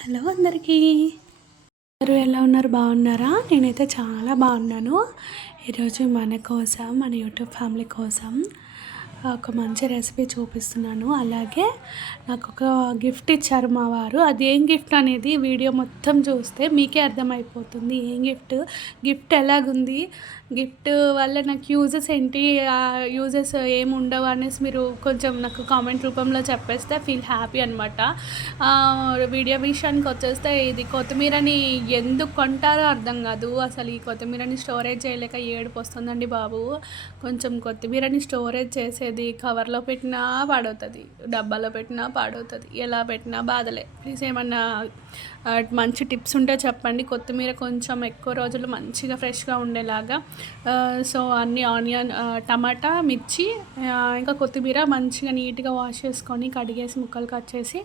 Hello అందరికీ. అందరూ ఎలా ఉన్నారు? బాగున్నారా? నేనైతే చాలా బాగున్నాను. ఈరోజు మన కోసం మన యూట్యూబ్ ఫ్యామిలీ కోసం ఒక మంచి రెసిపీ చూపిస్తున్నాను. అలాగే నాకు ఒక గిఫ్ట్ ఇచ్చారు మా వారు. అది ఏం గిఫ్ట్ అనేది వీడియో మొత్తం చూస్తే మీకే అర్థమైపోతుంది. ఏం గిఫ్ట్? గిఫ్ట్ ఎలాగుంది? గిఫ్ట్ వల్ల నాకు యూజెస్ ఏంటి? యూజెస్ ఏమి ఉండవు అనేసి మీరు కొంచెం నాకు కామెంట్ రూపంలో చెప్పేస్తే ఫీల్ హ్యాపీ అనమాట వీడియో విషయానికి వచ్చేస్తే ఇది కొత్తిమీరని ఎందుకు కొంటారో అర్థం కాదు. అసలు ఈ కొత్తిమీరని స్టోరేజ్ చేయలేక ఏడుపు వస్తుందండి బాబు. కొంచెం కొత్తిమీరని స్టోరేజ్ చేసే చేసేది కవర్లో పెట్టినా పాడవుతుంది డబ్బాలో పెట్టినా పాడవుతుంది ఎలా పెట్టినా బాధలే. ప్లీజ్ ఏమన్నా మంచి టిప్స్ ఉంటే చెప్పండి. కొత్తిమీర కొంచెం ఎక్కువ రోజులు మంచిగా ఫ్రెష్గా ఉండేలాగా సో అన్ని ఆనియన్ టమాటా మిర్చి ఇంకా కొత్తిమీర మంచిగా నీట్గా వాష్ చేసుకొని కడిగేసి ముక్కలు కట్ చేసి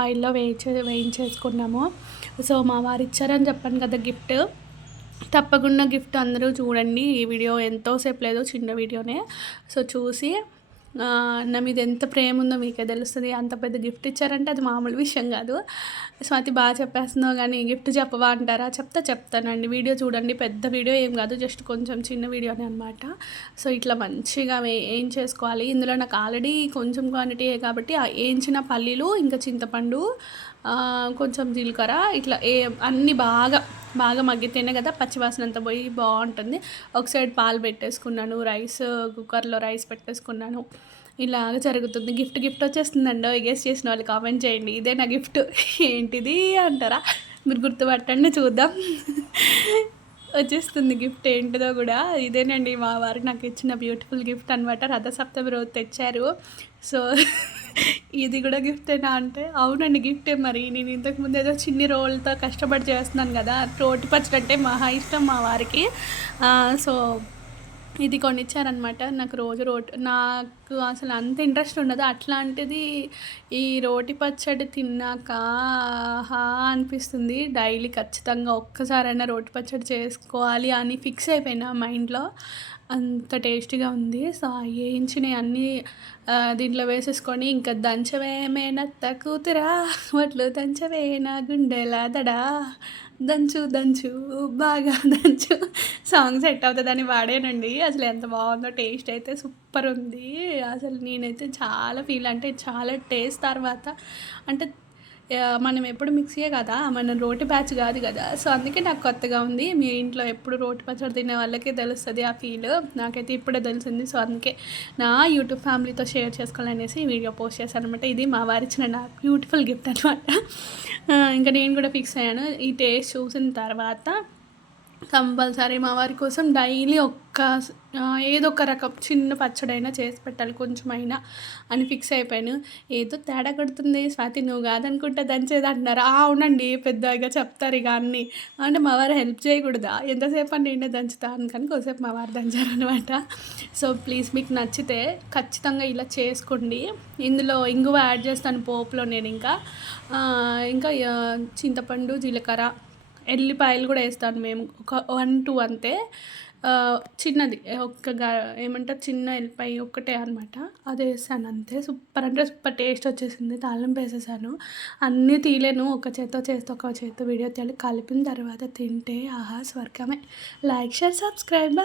ఆయిల్లో వేయించే వేయించేసుకున్నాము. సో మా వారు ఇచ్చారని చెప్పాను కదా గిఫ్ట్ తప్పకుండా గిఫ్ట్ అందరూ చూడండి. ఈ వీడియో ఎంతోసేపు లేదు చిన్న వీడియోనే. సో చూసి నా మీద ఎంత ప్రేమ ఉందో మీకే తెలుస్తుంది. అంత పెద్ద గిఫ్ట్ ఇచ్చారంటే అది మామూలు విషయం కాదు. స్వాతి బాగా చెప్పేస్తున్నావు కానీ గిఫ్ట్ చెప్పవా అంటారా? చెప్తా చెప్తానండి. వీడియో చూడండి. పెద్ద వీడియో ఏం కాదు. జస్ట్ కొంచెం చిన్న వీడియోనే అనమాట సో ఇట్లా మంచిగా ఏం చేసుకోవాలి? ఇందులో నాకు ఆల్రెడీ కొంచెం క్వాంటిటీ కాబట్టి వేయించిన పల్లీలు ఇంకా చింతపండు కొంచెం జీలకర్ర ఇట్లా ఏ అన్నీ బాగా బాగా మగ్గితేనే కదా పచ్చివాసన అంతా పోయి బాగుంటుంది. ఒక సైడ్ పాలు పెట్టేసుకున్నాను. రైస్ కుక్కర్లో రైస్ పెట్టేసుకున్నాను. ఇలాగ జరుగుతుంది. గిఫ్ట్ గిఫ్ట్ వచ్చేస్తుందండి. గెస్ చేసిన వాళ్ళు కామెంట్ చేయండి. ఇదే నా గిఫ్ట్. ఏంటిది అంటారా? మీరు గుర్తుపట్టండి చూద్దాం. వచ్చేస్తుంది గిఫ్ట్. ఏంటిదో కూడా. ఇదేనండి మా వారు నాకు ఇచ్చిన బ్యూటిఫుల్ గిఫ్ట్ అనమాట రథసప్తమి రోజు తెచ్చారు. సో ఇది కూడా గిఫ్టేనా అంటే అవునండి గిఫ్టే మరి. నేను ఇంతకుముందు ఏదో చిన్ని రోల్తో కష్టపడి చేస్తున్నాను కదా. రోటి పచ్చడి అంటే మహా ఇష్టం మా వారికి. సో ఇది కొనిచ్చారనమాట నాకు రోజు రోటి నాకు అసలు అంత ఇంట్రెస్ట్ ఉండదు. అట్లాంటిది ఈ రోటి పచ్చడి తిన్నాక హా అనిపిస్తుంది. డైలీ ఖచ్చితంగా ఒక్కసారైనా రోటి పచ్చడి చేసుకోవాలి అని ఫిక్స్ అయిపోయినా మైండ్లో అంత టేస్టీగా ఉంది. సో వేయించినవి అన్నీ దీంట్లో వేసేసుకొని ఇంకా దంచవే మేనత్త కూతురా వట్లు దంచవేనా గుండెలా దడా దంచు దంచు బాగా దంచు. సాంగ్ సెట్ అవుతుందని వాడేనండి. అసలు ఎంత బాగుందో టేస్ట్ అయితే సూపర్ ఉంది. అసలు నేనైతే చాలా ఫీల్ అంటే చాలా టేస్ట్ తర్వాత. అంటే మనం ఎప్పుడు మిక్సీయే కదా మన రోటి బ్యాచ్ కాదు కదా. సో అందుకే నాకు కొత్తగా ఉంది. మీ ఇంట్లో ఎప్పుడు రోటి పచ్చడి తినే వాళ్ళకే తెలుస్తుంది ఆ ఫీల్. నాకైతే ఇప్పుడే తెలిసింది. సో అందుకే నా యూట్యూబ్ ఫ్యామిలీతో షేర్ చేసుకోవాలనేసి వీడియో పోస్ట్ చేశాను అనమాట ఇది మా వారిచ్చిన నా బ్యూటిఫుల్ గిఫ్ట్ అనమాట ఇంకా నేను కూడా ఫిక్స్ అయ్యాను. ఈ టేస్ట్ చూసిన తర్వాత కంపల్సరీ మా వారి కోసం డైలీ ఒక్క ఏదో ఒక రకం చిన్న పచ్చడైనా చేసి పెట్టాలి. కొంచెమైనా అని ఫిక్స్ అయిపోయాను. ఏదో తేడా కొడుతుంది. స్వాతి నువ్వు కాదనుకుంటే దంచేది అంటున్నారు. అవునండి పెద్దగా చెప్తారు ఇక అన్ని. అంటే మా వారు హెల్ప్ చేయకూడదా? ఎంతసేపు అని నేనే దంచుతాను కానీ కొద్దిసేపు మా వారు దంచారనమాట సో ప్లీజ్ మీకు నచ్చితే ఖచ్చితంగా ఇలా చేసుకోండి. ఇందులో ఇంగువ యాడ్ చేస్తాను పోపులో నేను ఇంకా. ఇంకా చింతపండు జీలకర్ర ఎల్లిపాయలు కూడా వేస్తాను మేము. ఒక వన్ టూ అంతే. చిన్నది. ఒక్క ఏమంటారు చిన్న ఎల్లిపాయ ఒక్కటే అనమాట అది వేసాను అంతే. సూపర్ అంటే సూపర్ టేస్ట్ వచ్చేసింది. తాళం వేసేసాను. అన్నీ తీలేను ఒక చేత్తో చేస్తే ఒక చేత్తో వీడియో తీయాలి. కలిపిన తర్వాత తింటే ఆహా స్వర్గమే. Like share subscribe.